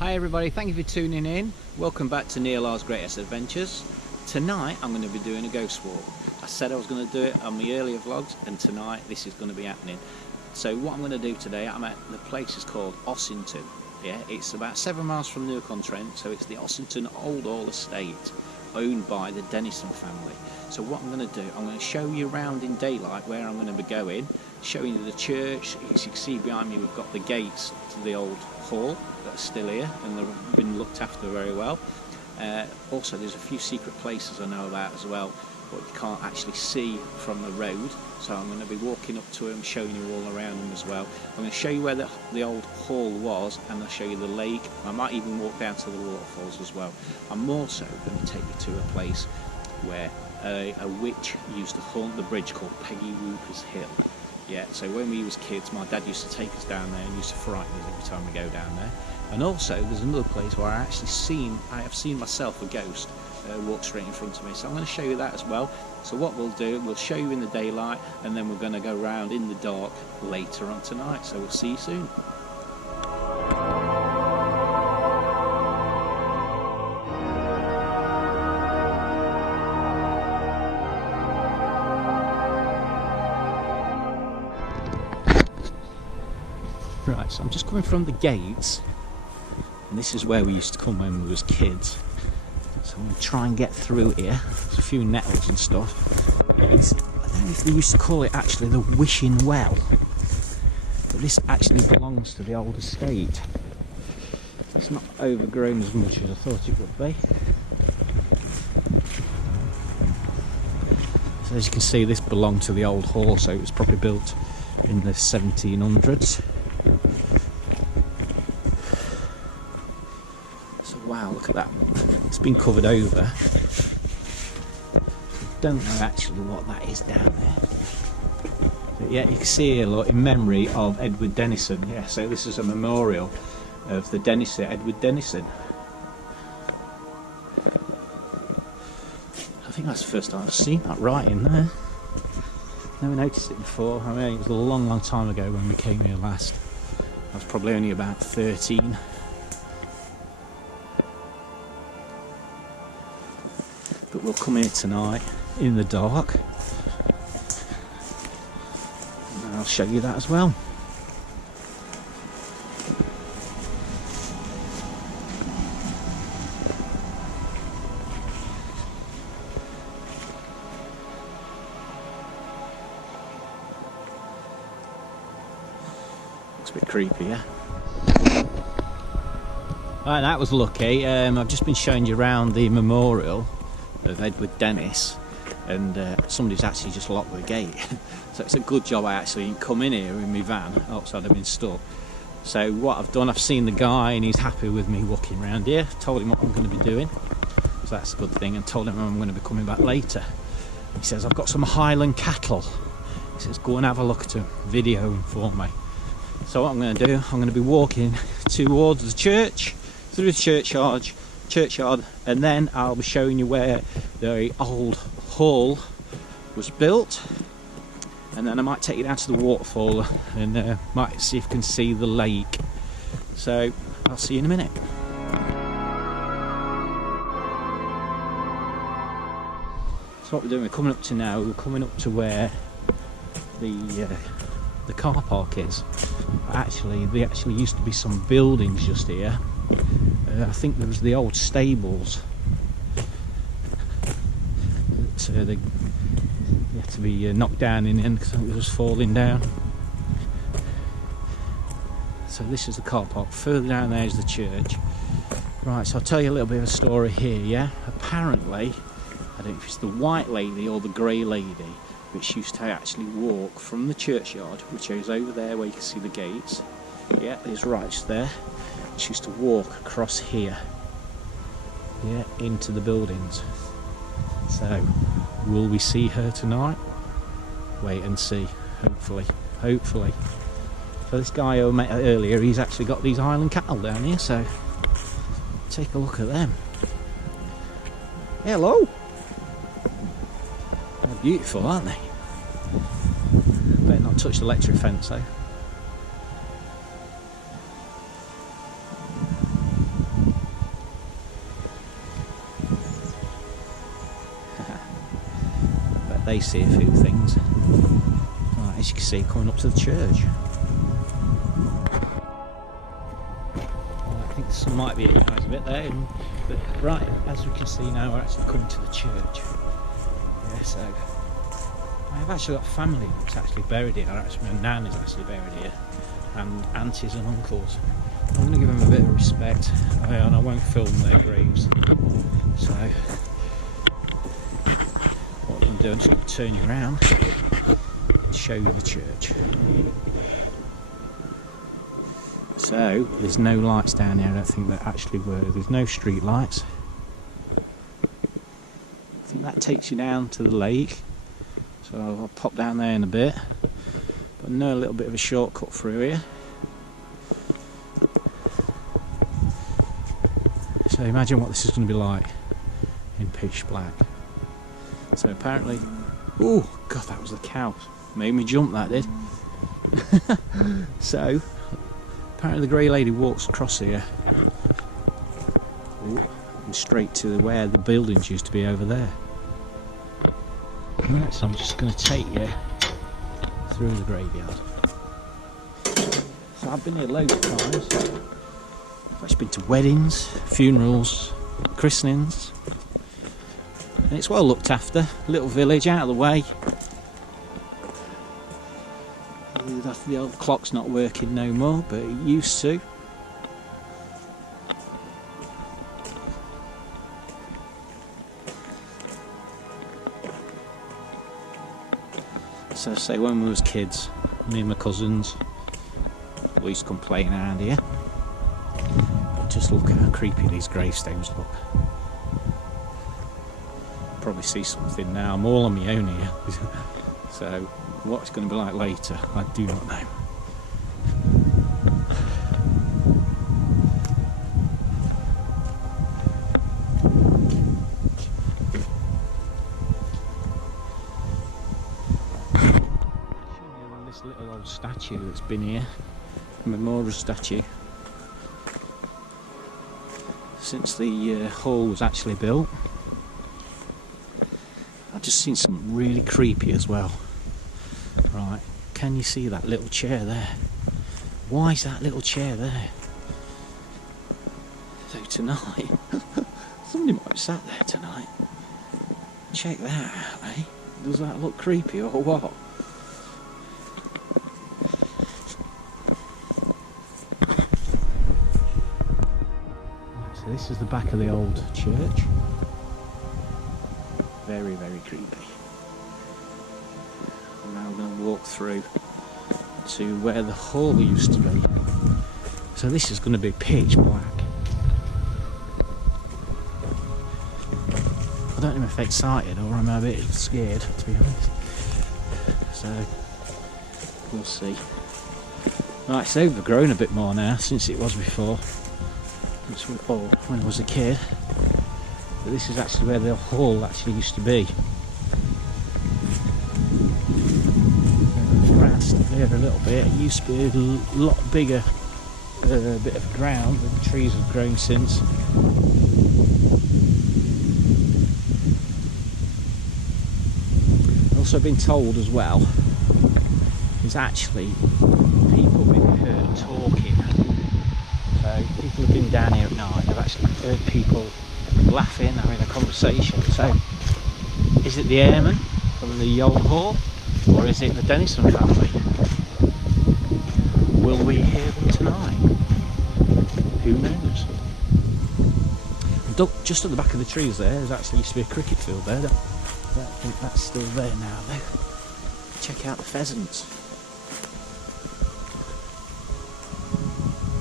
Hi everybody, thank you for tuning in. Welcome back to NeilR's Greatest Adventures. Tonight I'm going to be doing a ghost walk. I said I was going to do it on my earlier vlogs, and tonight this is going to be happening. So what I'm going to do today, I'm at the place is called Ossington. Yeah, it's about 7 miles from Newark-on-Trent, so it's the Ossington Old Hall Estate, owned by the Dennison family. So what I'm going to do, I'm going to show you around in daylight where I'm going to be going, showing you the church. As you can see behind me, we've got the gates to the old hall that are still here, and they've been looked after very well. Also, there's a few secret places I know about as well, but you can't actually see from the road. So I'm going to be walking up to them, showing you all around them as well. I'm going to show you where the old hall was, and I'll show you the lake. I might even walk down to the waterfalls as well. I'm also going to take you to a place where a witch used to haunt the bridge called Peggy Hill. Yeah, so when we was kids, my dad used to take us down there and used to frighten us every time we go down there. And also, there's another place where I have seen myself, a ghost, walk straight in front of me. So I'm going to show you that as well. So what we'll do, we'll show you in the daylight, and then we're going to go around in the dark later on tonight. So we'll see you soon. Right, so I'm just coming from the gates, and this is where we used to come when we was kids. So I'm going to try and get through here. There's a few nettles and stuff. I don't know if they used to call it actually the Wishing Well, but this actually belongs to the old estate. It's not overgrown as much as I thought it would be. So as you can see, this belonged to the old hall, so it was probably built in the 1700s. So wow, look at that. It's been covered over. I don't know actually what that is down there. But yeah, you can see here, look, in memory of Edward Dennison. Yeah, so this is a memorial of the Dennison, Edward Dennison. I think that's the first time I've seen that writing there. Never noticed it before. I mean, it was a long, long time ago when we came here last. I was probably only about 13. But we'll come here tonight in the dark, and I'll show you that as well. Looks a bit creepy, yeah? Right, that was lucky. I've just been showing you around the memorial of Edward Dennis, and somebody's actually just locked the gate. So it's a good job I actually didn't come in here in my van, else I'd have been stuck. So what I've done, I've seen the guy and he's happy with me walking around here. Told him what I'm going to be doing, so that's a good thing, and told him I'm going to be coming back later. He says, I've got some Highland cattle. He says, go and have a look at them, video them for me. So what I'm going to do, I'm going to be walking towards the church, through the churchyard, and then I'll be showing you where the old hall was built, and then I might take you down to the waterfall and might see if you can see the lake. So I'll see you in a minute. So what we're doing, we're coming up to now, we're coming up to where the car park is. Actually, there actually used to be some buildings just here. I think there was the old stables that they had to be knocked down in the end because it was falling down. So this is the car park. Further down there is the church. Right, so I'll tell you a little bit of a story here, yeah? Apparently, I don't know if it's the white lady or the grey lady, which used to actually walk from the churchyard, which is over there where you can see the gates. Yeah, it's right there. She used to walk across here, yeah, into the buildings. So, will we see her tonight? Wait and see. Hopefully. So this guy I met earlier, he's actually got these Highland cattle down here, so take a look at them. Hello! They're beautiful, aren't they? Better not touch the electric fence though. they see a few things. Right, as you can see, coming up to the church. I think the sun might be a bit there, but right, as we can see now, we're actually coming to the church. Yeah, so I've actually got family that's actually buried here. Actually, my nan is actually buried here, and aunties and uncles. I'm going to give them a bit of respect, and I won't film their graves. So what I'm going to do, I'm just going to turn you around and show you the church. So there's no lights down here. I don't think there actually were. There's no street lights. I think that takes you down to the lake. So I'll pop down there in a bit. But I know a little bit of a shortcut through here. So imagine what this is going to be like in pitch black. So apparently, oh god, that was the cow. Made me jump, that did. So apparently the grey lady walks across here. Ooh, and straight to where the buildings used to be over there. Right, so I'm just going to take you through the graveyard. So I've been here loads of times. I've actually been to weddings, funerals, christenings, and it's well looked after. Little village out of the way. The old clock's not working no more, but it used to. So say when we was kids, me and my cousins, we used to come playing around here. But just look at how creepy these gravestones look. Probably see something now. I'm all on my own here. So what it's going to be like later, I do not know. This little old statue that's been here, a memorial statue, since the hall was actually built. I've just seen something really creepy as well. Right, can you see that little chair there? Why is that little chair there? So tonight, somebody might have sat there tonight. Check that out, eh? Does that look creepy or what? So this is the back of the old church. Very, very creepy. And now I'm going to walk through to where the hall used to be. So this is going to be pitch black. I don't know if I'm excited or I'm a bit scared, to be honest. So we'll see. Right, it's overgrown a bit more now since it was before. When I was a kid. But this is actually where the hall actually used to be. Grass there a little bit. It used to be a lot bigger bit of ground, but the trees have grown since. I've also been told as well, there's actually people being heard talking. So people have been down here at night, they've actually heard people laughing, having a conversation. So is it the airmen from the old hall, or is it the Denison family? Will we hear them tonight? Who knows? Just at the back of the trees there's actually used to be a cricket field there. I think that's still there now though. Check out the pheasants.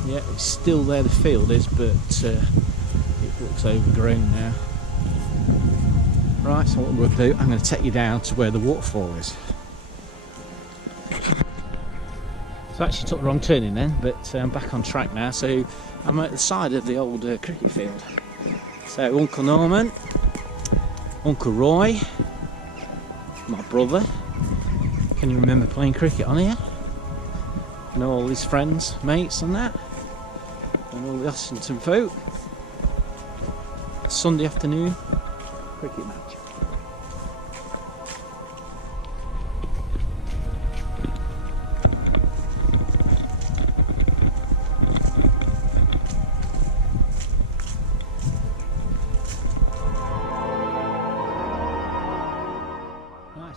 Yeah, it's still there, the field is, but it looks overgrown now. Right, so what I'm going to do, I'm going to take you down to where the waterfall is. So I actually took the wrong turning then, but I'm back on track now. So I'm at the side of the old cricket field. So Uncle Norman, Uncle Roy, my brother. Can you remember playing cricket on here? And all his friends, mates and that. And all the Ossington folk. Sunday afternoon cricket match.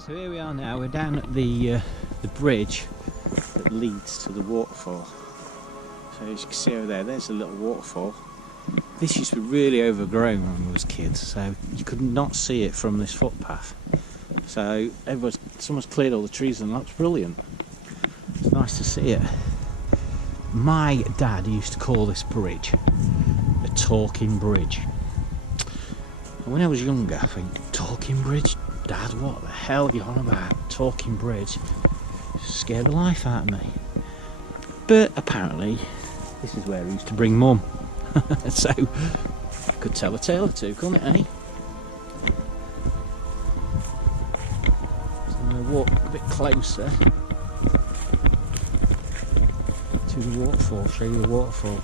So here we are now, we're down at the bridge that leads to the waterfall. So as you can see over there, there's a little waterfall. This used to be really overgrown when we was kids, so you could not see it from this footpath. So someone's cleared all the trees and it looks brilliant. It's nice to see it. My dad used to call this bridge a talking bridge. And when I was younger, I think, talking bridge? Dad, what the hell are you on about? Talking bridge? Scared the life out of me. But apparently, this is where he used to bring Mum. So, could tell a tale or two, couldn't it, eh? So I'm going to walk a bit closer to the waterfall, show you the waterfall.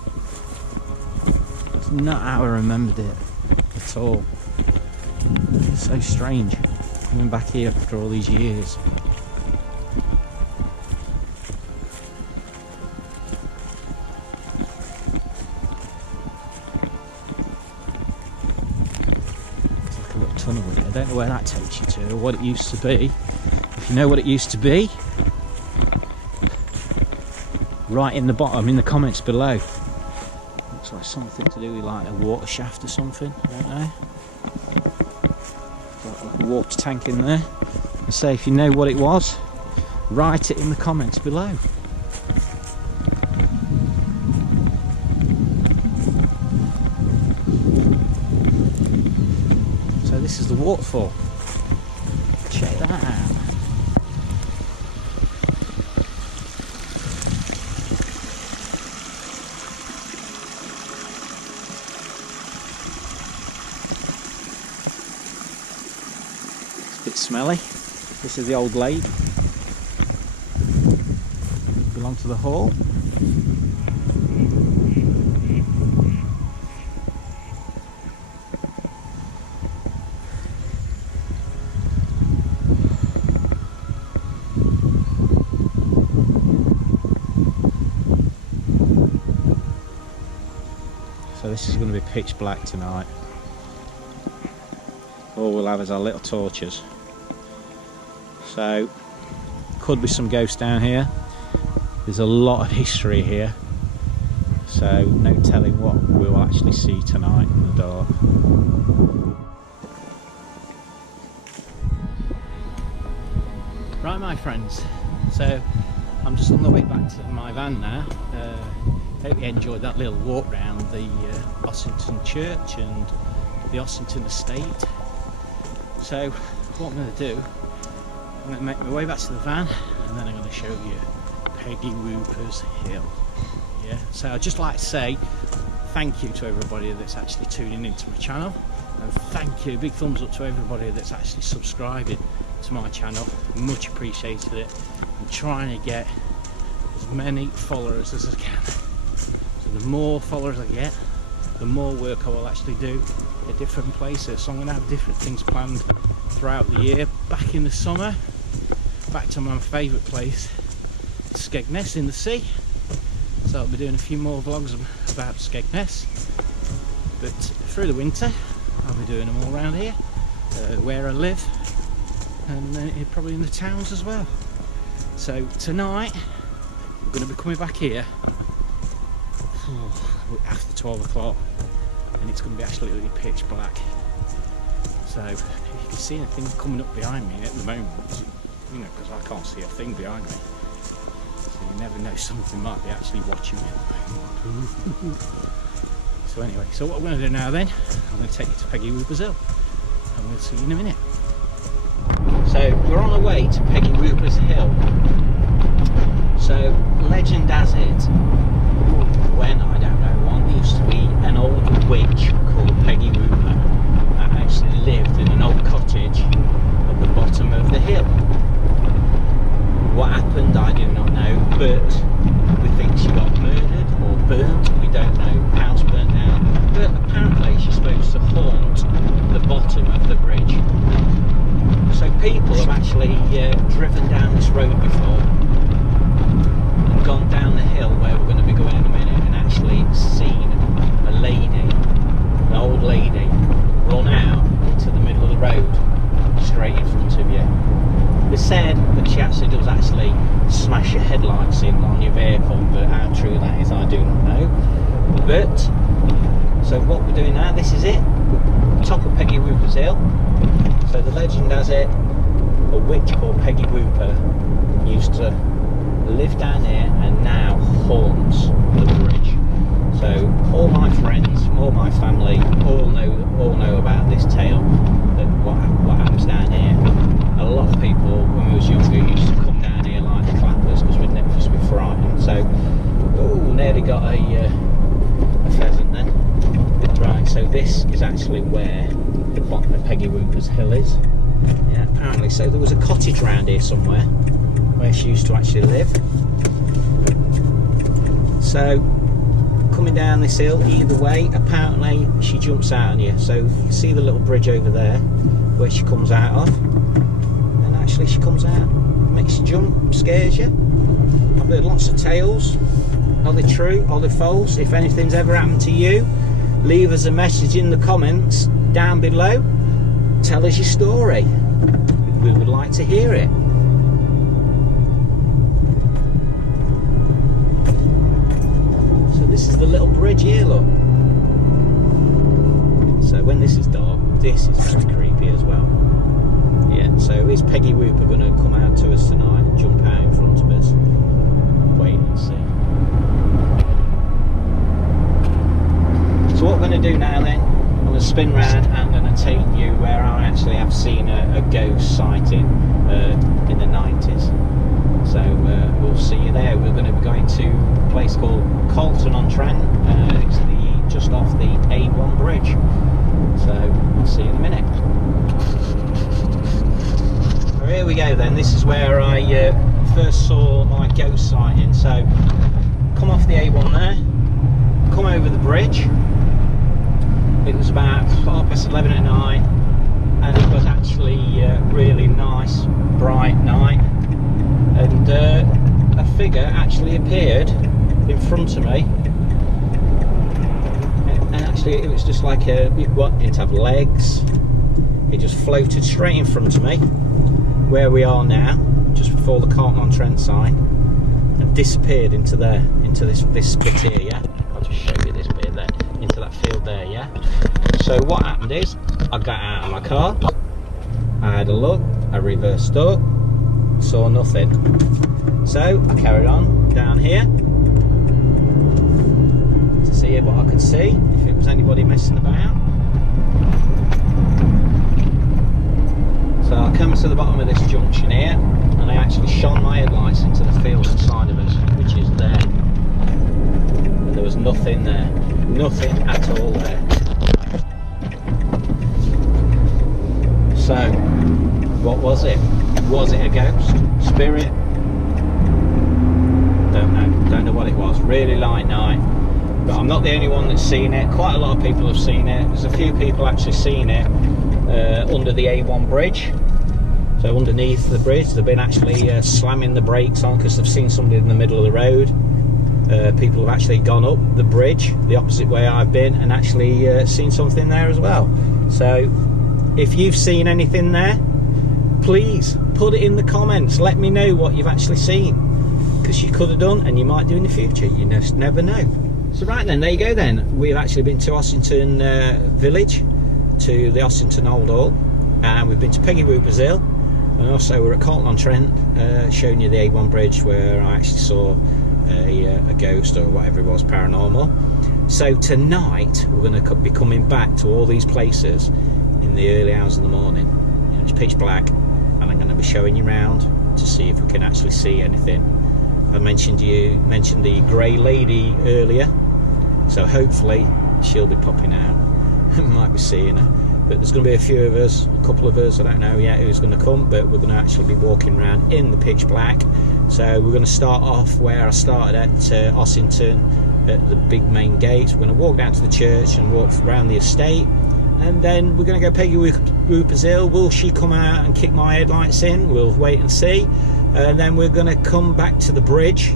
It's not how I remembered it at all. It's so strange coming back here after all these years. It's like a little tunnel in it. I don't know where that takes you to or what it used to be. If you know what it used to be, right in the bottom in the comments below. Looks like something to do with like a water shaft or something, I don't know. Got like a water tank in there. And say if you know what it was, write it in the comments below. So this is the waterfall. Check that out. Bit smelly. This is the old lake. Belong to the hall. So this is going to be pitch black tonight. All we'll have is our little torches. So, could be some ghosts down here. There's a lot of history here. So, no telling what we'll actually see tonight in the dark. Right, my friends. So, I'm just on the way back to my van now. Hope you enjoyed that little walk round the Ossington Church and the Ossington Estate. So what I'm going to do, I'm going to make my way back to the van and then I'm going to show you Peggy Whooper's Hill. Yeah. So I'd just like to say thank you to everybody that's actually tuning into my channel, and thank you, big thumbs up to everybody that's actually subscribing to my channel. Much appreciated it. I'm trying to get as many followers as I can. So the more followers I get, the more work I will actually do at different places. So I'm going to have different things planned throughout the year. Back in the summer, back to my favourite place, Skegness in the sea. So I'll be doing a few more vlogs about Skegness. But through the winter, I'll be doing them all around here, where I live, and then probably in the towns as well. So tonight, we're going to be coming back here after 12 o'clock. And it's going to be absolutely pitch black. So if you can see anything coming up behind me at the moment, you know, because I can't see a thing behind me, so you never know, something might be actually watching me at the moment. So anyway, so what I'm going to do now then, I'm going to take you to Peggy Whooper's Hill, and we'll see you in a minute. So we're on our way to Peggy Whooper's Hill. So legend has it, when I don't know, there used to be an old witch called Peggy Whooper that actually lived in an old cottage at the bottom of the hill. What happened, I do not know, but we think she got murdered or burnt, we don't know, house burnt down, but apparently she's supposed to haunt the bottom of the bridge. So people have actually driven down this road before and gone down the hill where we're going to be going in a minute, and actually seen a lady, an old lady, run out into the middle of the road straight in front of you. So what we're doing now, this is it, top of Peggy Whooper's Hill. So the legend has it, a witch called Peggy Whooper used to live down here and now haunts the bridge. So all my friends, all my family, all know about this tale, that what happens down here. A lot of people, when we was younger, used to come down here like the clappers because we'd never just be frightened. So, oh, nearly got a pheasant then. Right, so this is actually where the bottom of Peggy Whooper's Hill is. Yeah, apparently. So there was a cottage round here somewhere where she used to actually live. So coming down this hill, either way, apparently she jumps out on you. So you can see the little bridge over there where she comes out of, and actually she comes out, makes you jump, scares you. I've heard lots of tales. Are they true? Are they false? If anything's ever happened to you, leave us a message in the comments down below. Tell us your story. We would like to hear it. So this is the little bridge here, look. So when this is dark, this is very creepy as well. Yeah, so is Peggy Whooper going to come out to us tonight and jump out in front of us? Wait and see. So what we're going to do now then, I'm going to spin round and I'm going to take you where I actually have seen a ghost sighting in the 90s. So we'll see you there. We're going to be going to a place called Colton on Trent. It's just off the A1 bridge. So we'll see you in a minute. So here we go then. This is where I first saw my ghost sighting. So come off the A1 there, come over the bridge. It was about 11 at night, and it was actually really nice, bright night, and a figure actually appeared in front of me, and actually it was just like it didn't have legs. It just floated straight in front of me, where we are now, just before the Colton on Trent sign, and disappeared into there, into this bit here. Yeah, I'll just show you this bit there, into that field there. Yeah. So what happened is, I got out of my car, I had a look, I reversed up, saw nothing. So I carried on down here to see what I could see, if it was anybody messing about. So I come to the bottom of this junction here, and I actually shone my headlights into the field inside of us, which is there. And there was nothing there, nothing at all there. So, what was it? Was it a ghost? Spirit? Don't know what it was. Really light night. But I'm not the only one that's seen it. Quite a lot of people have seen it. There's a few people actually seen it under the A1 bridge. So underneath the bridge, they've been actually slamming the brakes on because they've seen somebody in the middle of the road. People have actually gone up the bridge the opposite way I've been and actually seen something there as well. So if you've seen anything there, please put it in the comments. Let me know what you've actually seen, because you could have done and you might do in the future. You just never know. So right then, there you go then. We've actually been to Ossington Village, to the Ossington Old Hall, and we've been to Peggy Whooper's Hill, and also we're at Colton on Trent, showing you the A1 bridge where I actually saw a ghost or whatever it was, paranormal. So tonight we're going to be coming back to all these places in the early hours of the morning. You know, it's pitch black, and I'm going to be showing you around to see if we can actually see anything. I mentioned the grey lady earlier, so hopefully she'll be popping out. Might be seeing her, but there's going to be a few of us, a couple of us, I don't know yet who's going to come, but we're going to actually be walking around in the pitch black. So we're going to start off where I started at Ossington, at the big main gate. We're going to walk down to the church and walk around the estate, and then we're going to go Peggy Whooper's Hill. Will she come out and kick my headlights in? We'll wait and see. And then we're going to come back to the bridge,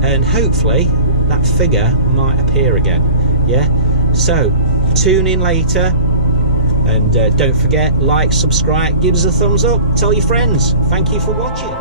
and hopefully that figure might appear again. Yeah, so tune in later, and don't forget, like, subscribe, give us a thumbs up, tell your friends. Thank you for watching.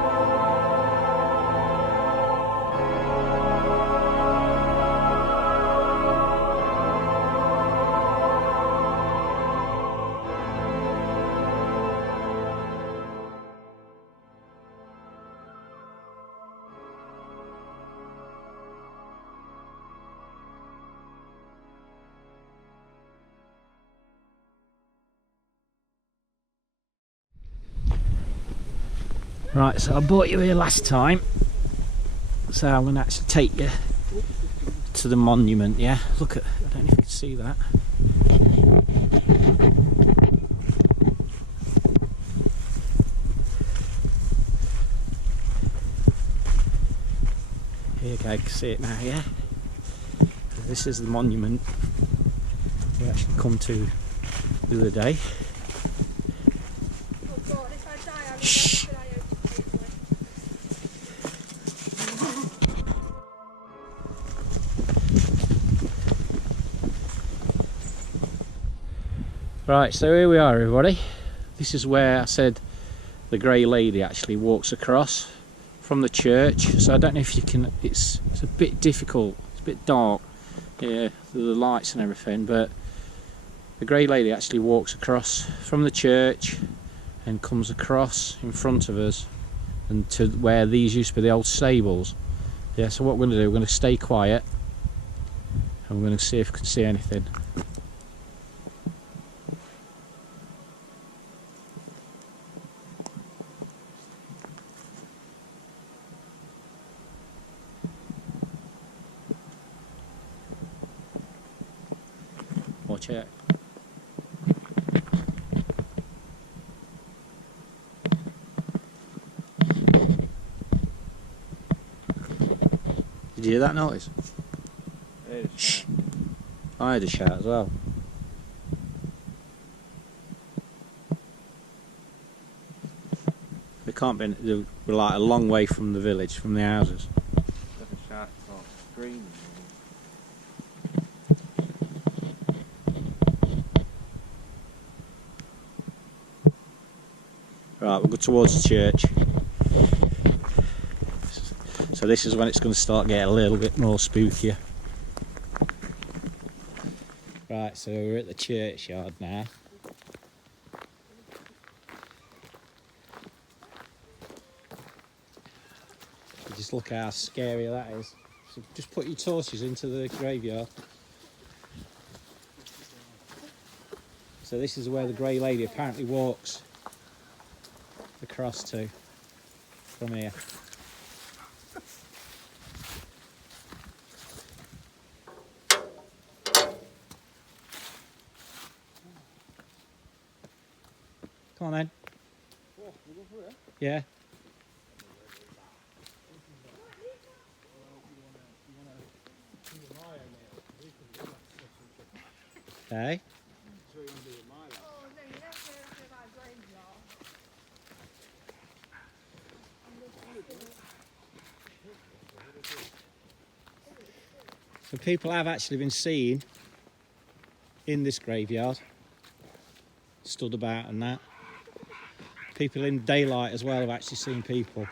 Right, so I brought you here last time, so I'm going to actually take you to the monument. Yeah, look at, I don't know if you can see that. Here you go, you can see it now. Yeah, this is the monument we actually come to the other day. Shh. Right, so here we are, everybody. This is where I said the grey lady actually walks across from the church. So I don't know if you can, it's a bit difficult, it's a bit dark, yeah, the lights and everything, but the grey lady actually walks across from the church and comes across in front of us and to where these used to be the old stables. Yeah, so what we're going to do, we're going to stay quiet and we're going to see if we can see anything. Watch out. Did you hear that noise? Shh. I heard a shout as well. We can't be, we're like a long way from the village, from the houses. Right, we'll go towards the church. So this is when it's going to start getting a little bit more spookier. Right, so we're at the churchyard now. You just look how scary that is. So just put your torches into the graveyard. So this is where the grey lady apparently walks across to from here. Come on then. Yeah. Okay. So people have actually been seen in this graveyard, stood about and that. People in daylight as well have actually seen people.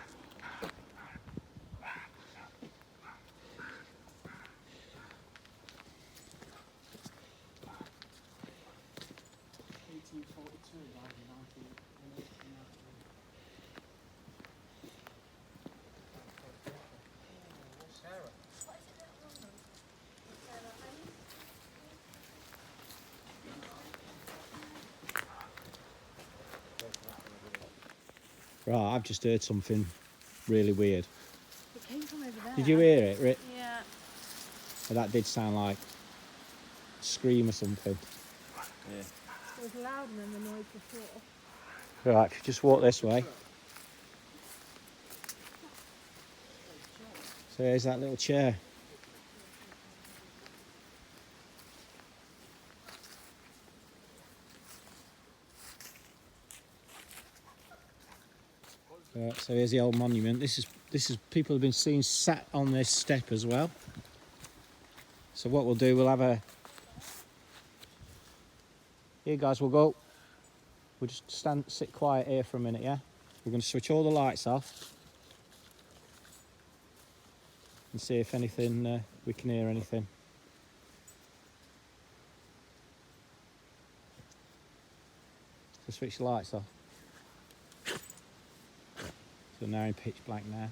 Right, I've just heard something really weird. It came from over there. Did you hear it, Rick? Yeah. Well, that did sound like a scream or something. Yeah. It was louder than the noise before. Right, if you just walk this way. So here's that little chair. Right, so here's the old monument. This is people have been seen sat on this step as well. So what we'll do, we'll have a. Here guys, we'll go. We'll just sit quiet here for a minute, yeah? We're going to switch all the lights off and see if anything, we can hear anything. So switch the lights off. So now in pitch black now.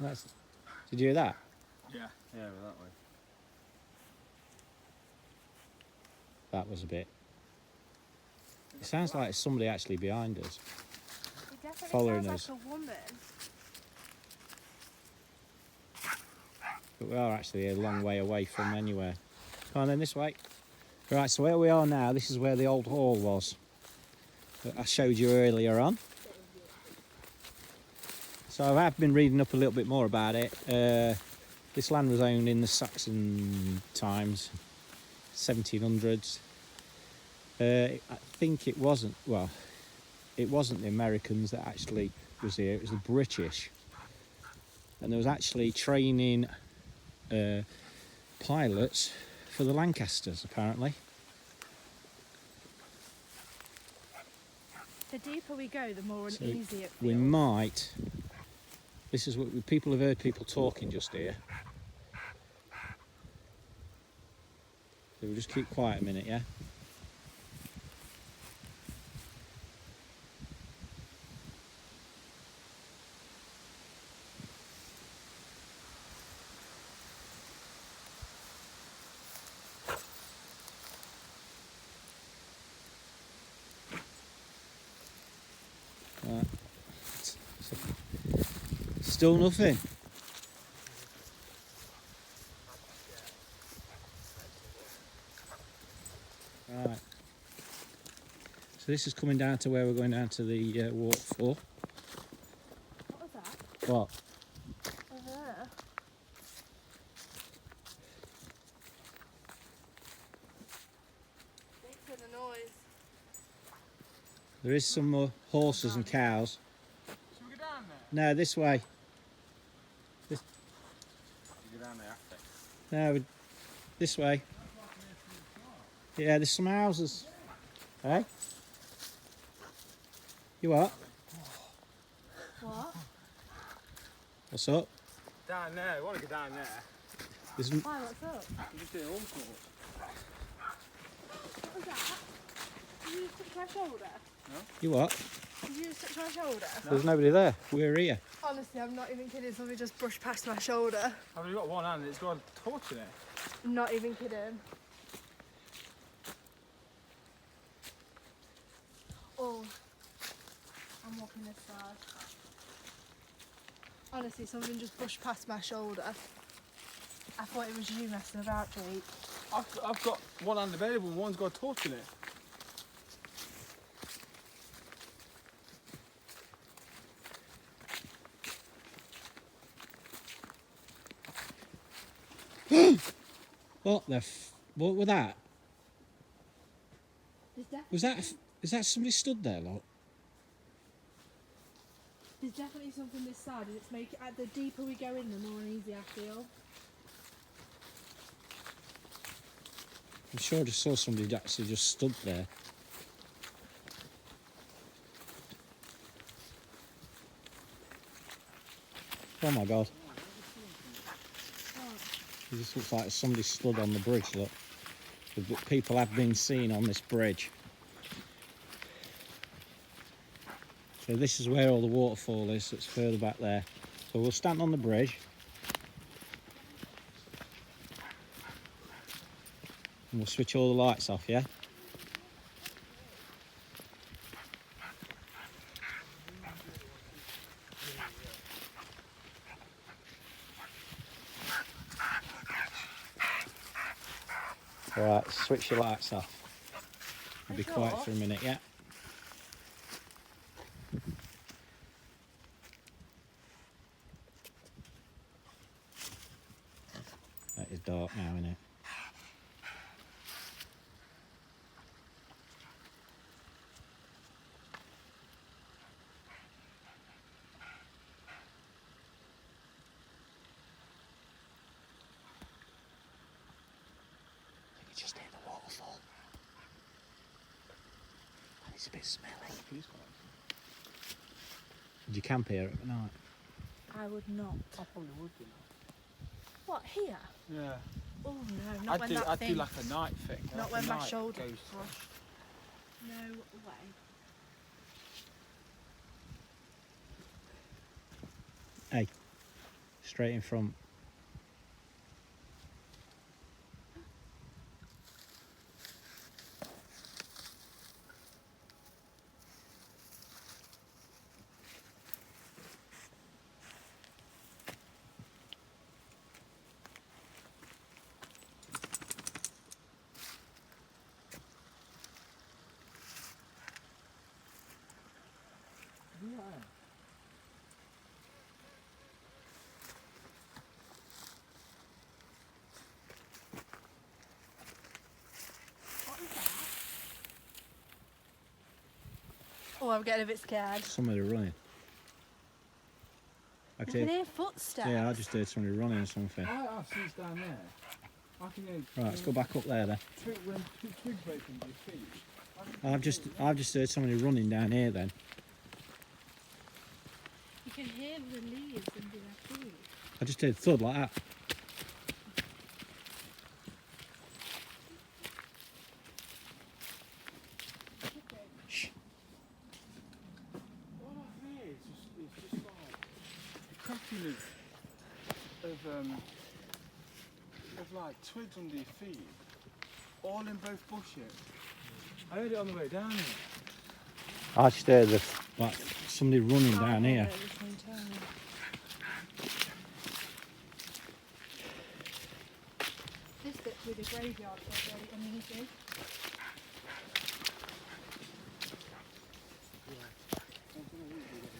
Did you hear that? Yeah, we're that way. That was a bit. It sounds like somebody actually behind us. It definitely Following sounds us. like a woman. But we are actually a long way away from anywhere. Come on then, this way. Right, so where we are now, this is where the old hall was that I showed you earlier on. So I have been reading up a little bit more about it. This land was owned in the Saxon times, 1700s. I think it wasn't the Americans that actually was here, it was the British. And there was actually training pilots for the Lancasters, apparently. The deeper we go, the more So uneasy it feels. we might. This is what people have heard people talking just here. So we'll just keep quiet a minute, yeah? Right. Still nothing. Right. So this is coming down to where we're going down to the waterfall. What was that? What? Over there. Making a noise. There is some more horses and cows. Should we go down there? No, this way. You go down there after. No, this way. Yeah, there's some houses. Hey? You what? What? What's up? Down there, we want to go down there. There's Why, what's up? We're just doing all sorts. What was that? Did you just touch my shoulder? you what? Did you just touch my shoulder? There's nobody there. We're here. Honestly, I'm not even kidding. Somebody just brushed past my shoulder. I've only got one hand, it's got a torch in it. Not even kidding. Oh, I'm walking this side. Honestly, something just brushed past my shoulder. I thought it was you messing about, Jake. I've got one hand available and one's got a torch in it. What the what was that? There's Is that somebody stood there, look? There's definitely something this side, and it's making. The deeper we go in, the more uneasy I feel. I'm sure I just saw somebody that actually just stood there. Oh my god. It just looks like somebody stood on the bridge, look. The people have been seen on this bridge. So this is where all the waterfall is, it's further back there. So we'll stand on the bridge. And we'll switch all the lights off, yeah? Alright, switch your lights off. I'll be quiet for a minute, yeah? That is dark now, isn't it? You just hear the waterfall. And it's a bit smelly. Would you camp here at night? I would not. I probably would, you know. What, here? Yeah. Oh no, not when that I'd thing. do like a night thing. Not like when a my night shoulder goes- crushed. No way. Hey. straight in front. Oh, I'm getting a bit scared. Somebody running. I can hear footsteps. Yeah, I just heard somebody running or something. I see it's down there. I can hear. Right, let's go back up there then. When twigs break under your feet. I've just heard somebody running down here then. You can hear the leaves under their feet. I just heard a thud like that. Shh. What I hear is just like the cracking of like twigs under your feet, all in both bushes. I heard it on the way down here. I just heard like somebody running down here. This bit through the graveyard was really uneasy.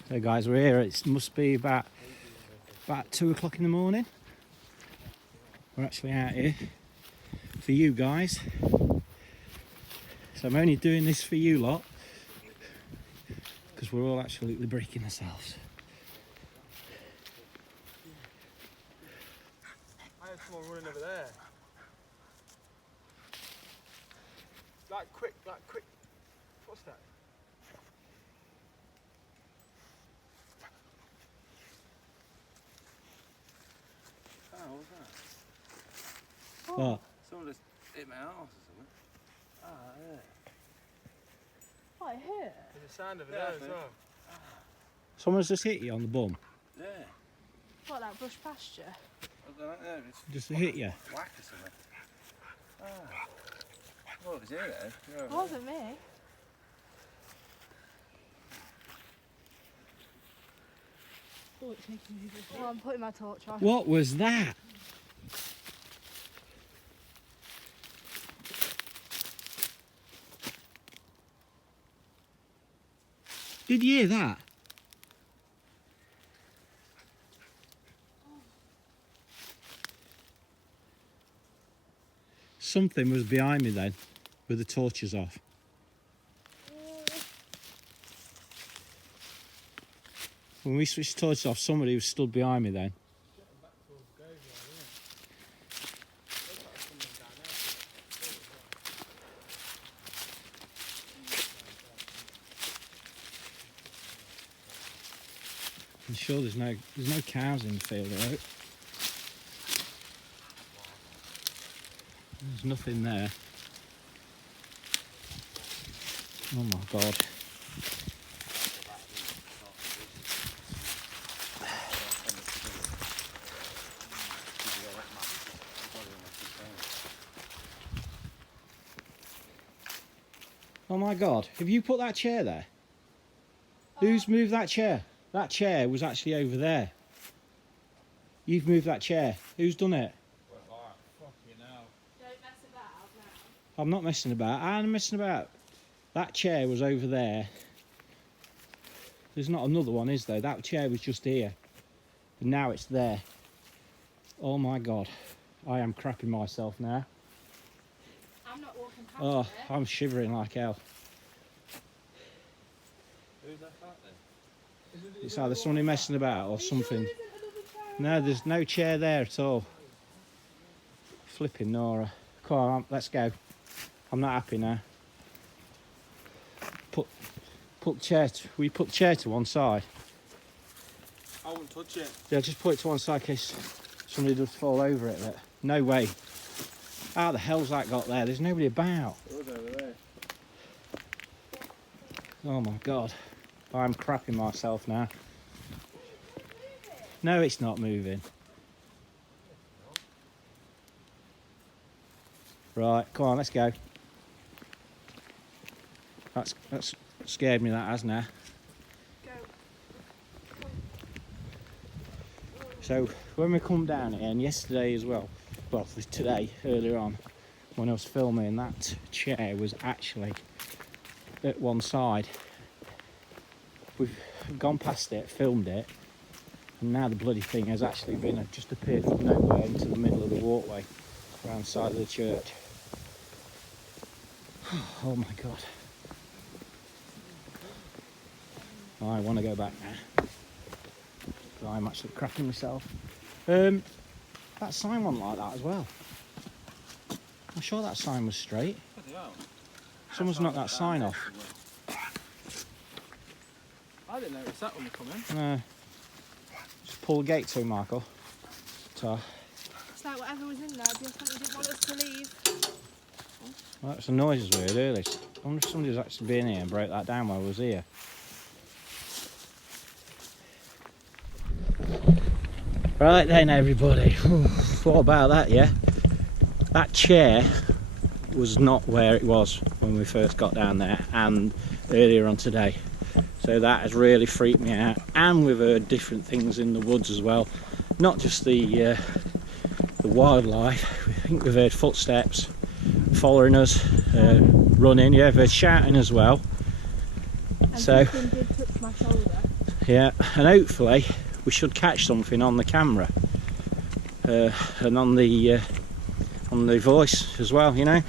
So guys, we're here. It must be about 2 o'clock in the morning. We're actually out here for you guys. So I'm only doing this for you lot because we're all absolutely breaking ourselves. I heard someone running over there. Like quick footsteps. Oh, what was that? What? Someone just hit my house or something. Ah, yeah. What, here? There's a sound over there as well. Someone's just hit you on the bum. Yeah. What, like bush pasture? I don't know, it's Just hit you. whack or something. Ah. Well, it was here then. It wasn't me. Oh, it's making me well, I'm putting my torch on. What was that? Did you hear that? Something was behind me then, with the torches off. When we switched the torches off, somebody was stood behind me then. I'm sure there's no cows in the field, right? There's nothing there. Oh my God. Oh my God, have you put that chair there? Who's moved that chair? That chair was actually over there. You've moved that chair. Who's done it? Don't mess about now. I'm not messing about. I'm messing about. That chair was over there. There's not another one, is there? That chair was just here. And now it's there. Oh my God. I am crapping myself now. I'm not walking past Oh, it. I'm shivering like hell. Who's that then? It's either somebody messing about or something. Sure there isn't another chair No, there? there's no chair there at all. Flipping Nora. Come on, let's go. I'm not happy now. Put the chair. We put the chair to one side. I wouldn't touch it. Yeah, just put it to one side in case somebody does fall over it. But no way. How the hell's that got there? There's nobody about. It was over there. Oh my God. I'm crapping myself now. No, it's not moving. Right, come on, let's go. That's scared me, that has now. Go. So when we come down here, and yesterday as well, today, earlier on, when I was filming, that chair was actually at one side. We've gone past it, filmed it, and now the bloody thing has actually just appeared from nowhere into the middle of the walkway around the side of the church. Oh my god. I want to go back now. I'm actually cracking myself. That sign wasn't like that as well. I'm sure that sign was straight. Someone's knocked that sign off. I didn't notice that when we come in. No. Just pull the gate through, Michael. So, It's like whatever was in there, definitely didn't want us to leave. well, that's the noises we heard earlier. I wonder if somebody's actually been here and broke that down while I was here. Right then, everybody. What about that, yeah? That chair was not where it was when we first got down there and earlier on today. So that has really freaked me out. And we've heard different things in the woods as well. Not just the wildlife. I think we've heard footsteps following us, running. Yeah, we've heard shouting as well. And So, something did touch my shoulder. yeah, and hopefully we should catch something on the camera and on the voice as well, you know,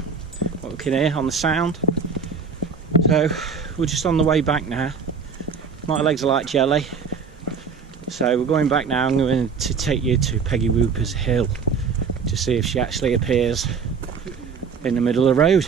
what we can hear on the sound. So we're just on the way back now. My legs are like jelly, so we're going back now. I'm going to take you to Peggy Whooper's hill to see if she actually appears in the middle of the road.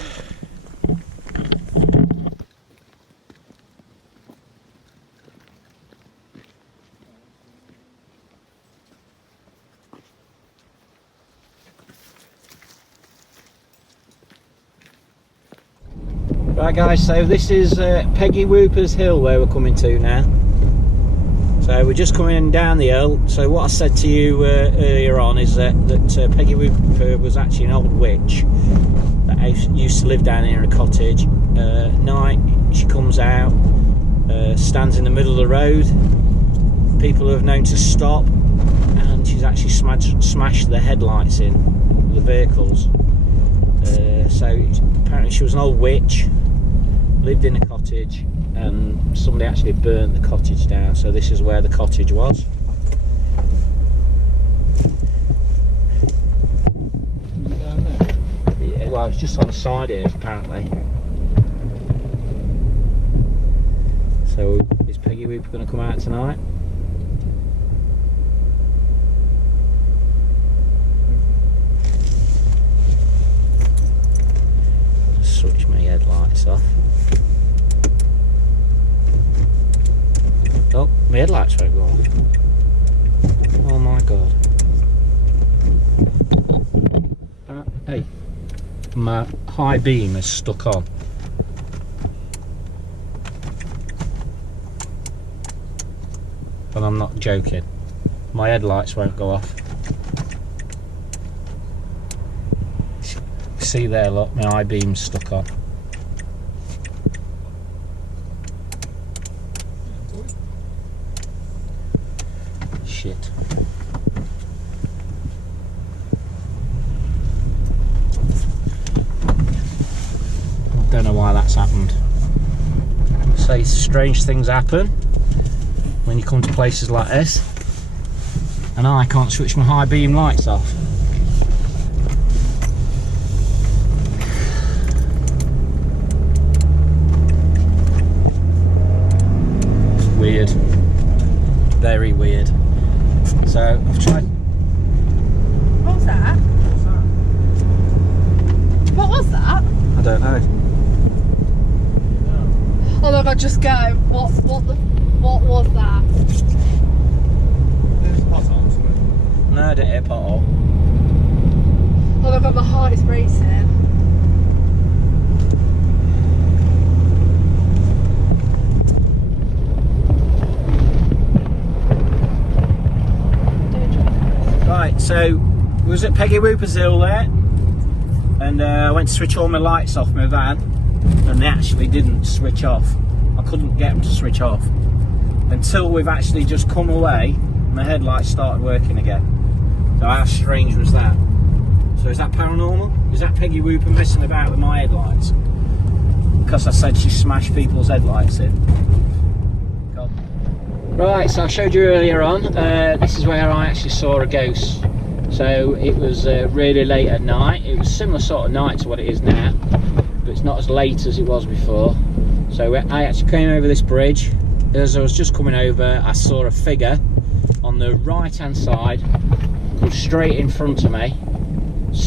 Right guys, so this is Peggy Whooper's hill where we're coming to now. So we're just coming down the hill. So what I said to you earlier on is that Peggy Whooper was actually an old witch that used to live down here in a cottage. At night she comes out, stands in the middle of the road. People have known to stop, and she's actually smashed the headlights in the vehicles. So apparently she was an old witch, lived in a cottage, and somebody actually burnt the cottage down. So this is where the cottage was. Down there? Yeah, well, it's just on the side here apparently. So is Peggy Whooper going to come out tonight? Switch my headlights off. Oh, my headlights won't go on. Oh my god. Hey, my high beam is stuck on. And I'm not joking. My headlights won't go off. See there, look, my high beam's stuck on. Shit. I don't know why that's happened. Say strange things happen when you come to places like this, and I can't switch my high beam lights off. Weird, very weird. So I've tried. What was that? What was that? I don't know. Oh my god, just go. What was that? There's a pothole somewhere. No, I didn't hit a pothole. Oh my god, my heart is racing. Right, so we was at Peggy Whooper's hill there. and I went to switch all my lights off my van, and they actually didn't switch off. I couldn't get them to switch off until we've actually just come away. My headlights started working again. So how strange was that? So is that paranormal? Is that Peggy Whooper messing about with my headlights? Because I said she smashed people's headlights in. God. Right, so I showed you earlier on, this is where I actually saw a ghost. So it was really late at night. It was a similar sort of night to what it is now, but it's not as late as it was before. So I actually came over this bridge. As I was just coming over, I saw a figure on the right hand side come straight in front of me,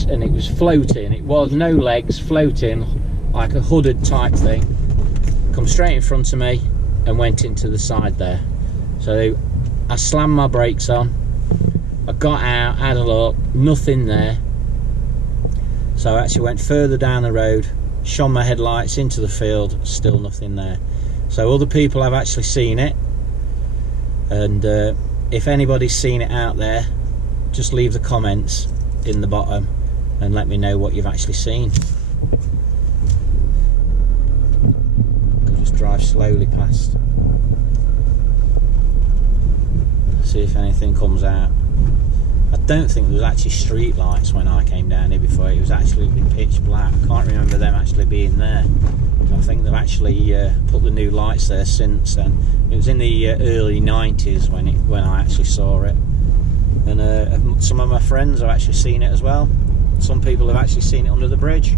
and it was floating. It was no legs, floating like a hooded type thing. Come straight in front of me and went into the side there. So I slammed my brakes on, I got out, had a look, nothing there. So I actually went further down the road, shone my headlights into the field, still nothing there. So other people have actually seen it, and if anybody's seen it out there, just leave the comments in the bottom and let me know what you've actually seen. I'll just drive slowly past, see if anything comes out. I don't think there was actually street lights when I came down here before. It was absolutely pitch black. I can't remember them actually being there. I think they've actually put the new lights there since then. It was in the early 90s when I actually saw it. And some of my friends have actually seen it as well. Some people have actually seen it under the bridge.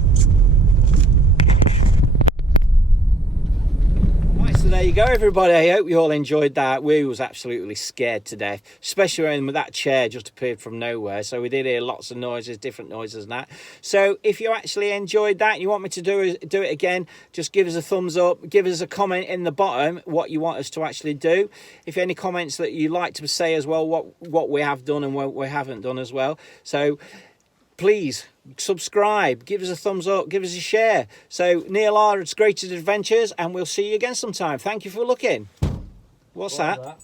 So there you go, everybody. I hope you all enjoyed that. We was absolutely scared to death, especially when that chair just appeared from nowhere. So we did hear lots of noises, different noises and that. So if you actually enjoyed that and you want me to do it again, just give us a thumbs up, give us a comment in the bottom what you want us to actually do. If any comments that you like to say as well, what we have done and what we haven't done as well. So please subscribe, give us a thumbs up, give us a share. So NeilR's Greatest Adventures, and we'll see you again sometime. Thank you for looking. What's that?